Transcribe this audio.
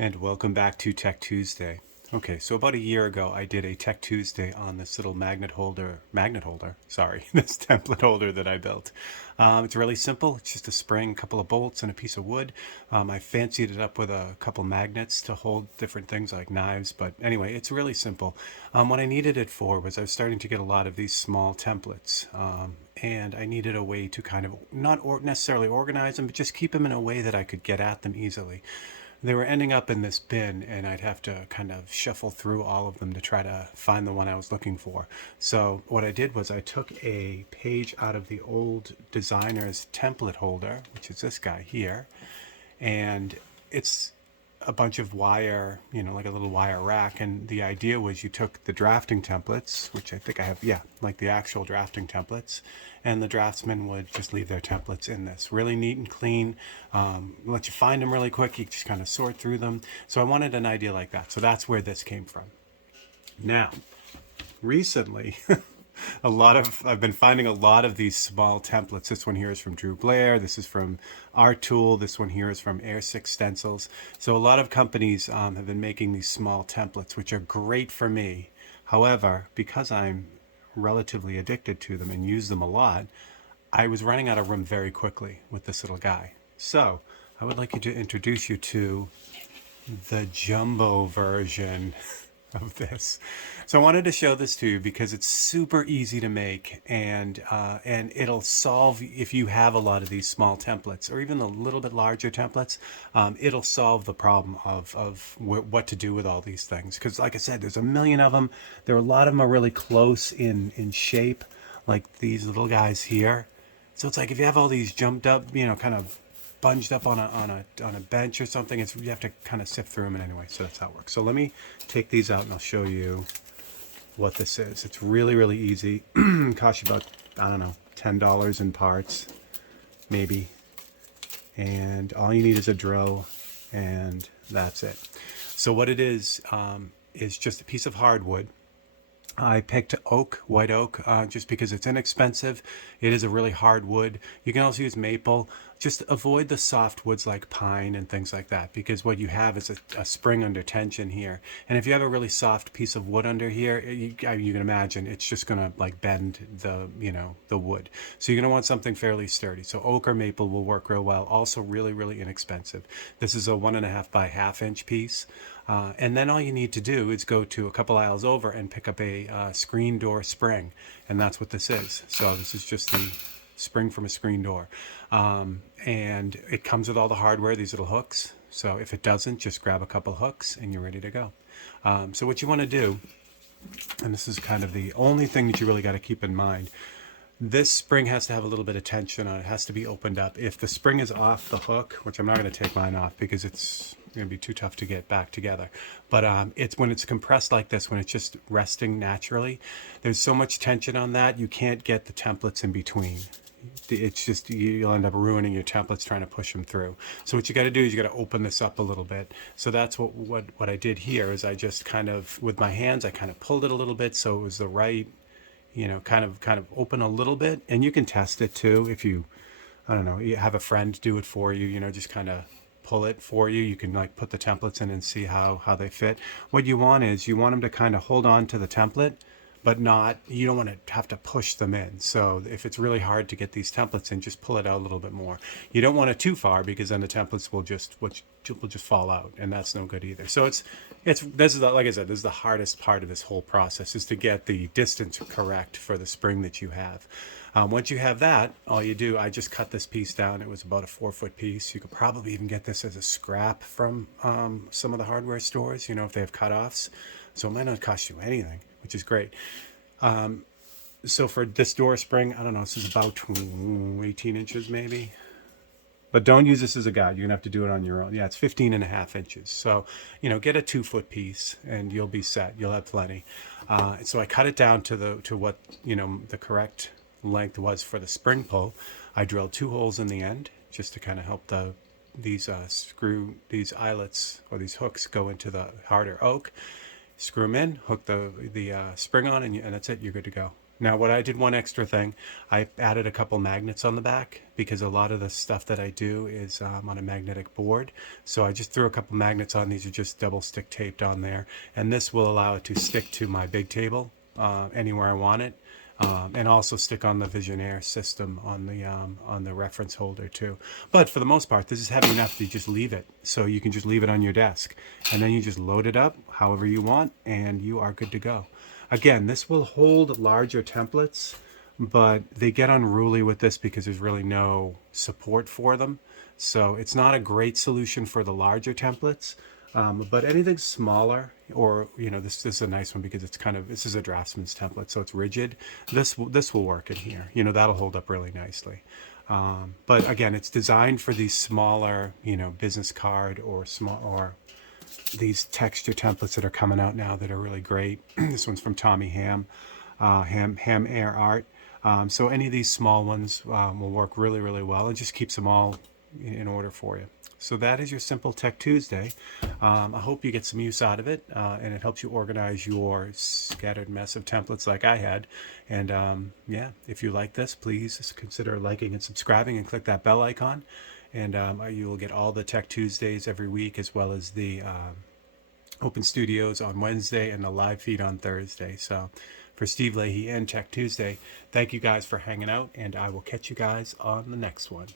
And welcome back to Tech Tuesday. Okay, so about a year ago, I did a Tech Tuesday on this little sorry, this template holder that I built. It's really simple. It's just a spring, a couple of bolts, and a piece of wood. I fancied it up with a couple magnets to hold different things like knives, but anyway, it's really simple. What I needed it for was I was starting to get a lot of these small templates, and I needed a way to kind of not necessarily organize them, but just keep them in a way that I could get at them easily. They were ending up in this bin, and I'd have to kind of shuffle through all of them to try to find the one I was looking for. So what I did was I took a page out of the old designer's template holder, which is this guy here, and it's a bunch of wire, like a little wire rack. And the idea was you took the drafting templates, which I think I have, yeah, like the actual drafting templates, and the draftsman would just leave their templates in this. Really neat and clean. Let you find them really quick. You just kind of sort through them. So I wanted an idea like that. So that's where this came from. Now, recently, I've been finding a lot of these small templates. This one here is from Drew Blair. This is from Artool. This one here is from Air6 Stencils. So a lot of companies have been making these small templates, which are great for me. However, because I'm relatively addicted to them and use them a lot, I was running out of room very quickly with this little guy. So I would like to introduce you to the jumbo version of this. So I wanted to show this to you because it's super easy to make, and it'll solve, if you have a lot of these small templates or even a little bit larger templates, it'll solve the problem of what to do with all these things. Because like I said, there's a million of them. A lot of them are really close in shape, like these little guys here. So it's like if you have all these jumped up, kind of bunged up on a bench or something, you have to kind of sift through them. And anyway, so that's how it works. So let me take these out and I'll show you what this is. It's really, really easy. It costs you about, I don't know, $10 in parts, maybe. And all you need is a drill, and that's it. So what it is just a piece of hardwood. I picked oak, white oak, just because it's inexpensive. It is a really hard wood. You can also use maple. Just avoid the soft woods like pine and things like that, because what you have is a spring under tension here. And if you have a really soft piece of wood under here, you can imagine it's just gonna like bend the wood. So you're gonna want something fairly sturdy. So oak or maple will work real well. Also really, really inexpensive. This is a 1.5 by 1/2 inch piece. And then all you need to do is go to a couple aisles over and pick up a screen door spring. And that's what this is. So this is just the spring from a screen door. And it comes with all the hardware, these little hooks. So if it doesn't, just grab a couple hooks and you're ready to go. So what you want to do, and this is kind of the only thing that you really got to keep in mind, this spring has to have a little bit of tension on it. It has to be opened up. If the spring is off the hook, which I'm not going to take mine off because it's going to be too tough to get back together. But it's when it's compressed like this, when it's just resting naturally, there's so much tension on that, you can't get the templates in between. It's just, you'll end up ruining your templates trying to push them through. So what you got to do is you got to open this up a little bit. So that's what I did here is I just kind of, with my hands, I kind of pulled it a little bit so it was the right, kind of open a little bit. And you can test it too if you, I don't know, you have a friend do it for you, just kind of pull it for you. You can like put the templates in and see how they fit. What you want is you want them to kind of hold on to the template, but you don't want to have to push them in. So if it's really hard to get these templates in, just pull it out a little bit more. You don't want it too far because then the templates will just fall out, and that's no good either. So this is like I said, this is the hardest part of this whole process, is to get the distance correct for the spring that you have. Once you have that, all you do, I just cut this piece down. It was about a 4-foot piece. You could probably even get this as a scrap from some of the hardware stores, if they have cutoffs. So it might not cost you anything, which is great. So for this door spring, I don't know, this is about 18 inches maybe. But don't use this as a guide. You're gonna have to do it on your own. Yeah, it's 15.5 inches. So, get a 2-foot piece and you'll be set. You'll have plenty. So I cut it down to what, the correct length was for the spring pull. I drilled 2 holes in the end just to kind of help these eyelets or these hooks go into the harder oak. Screw them in, hook the spring on, and that's it. You're good to go. Now, what I did, one extra thing, I added a couple magnets on the back because a lot of the stuff that I do is on a magnetic board. So I just threw a couple magnets on. These are just double stick taped on there. And this will allow it to stick to my big table anywhere I want it. And also stick on the Visionaire system on the reference holder too. But for the most part, this is heavy enough to just leave it. So you can just leave it on your desk. And then you just load it up however you want and you are good to go. Again, this will hold larger templates, but they get unruly with this because there's really no support for them. So it's not a great solution for the larger templates. But anything smaller, or this is a nice one because it's this is a Draftsman's template, so it's rigid. This will work in here. That'll hold up really nicely. But again, it's designed for these smaller, business card or these texture templates that are coming out now that are really great. This one's from Tommy Ham, Ham Air Art. So any of these small ones will work really, really well. It just keeps them all in order for you. So that is your Simple Tech Tuesday. I hope you get some use out of it, and it helps you organize your scattered mess of templates like I had. And yeah, if you like this, please consider liking and subscribing and click that bell icon. And you will get all the Tech Tuesdays every week, as well as the Open Studios on Wednesday and the live feed on Thursday. So for Steve Leahy and Tech Tuesday, thank you guys for hanging out, and I will catch you guys on the next one.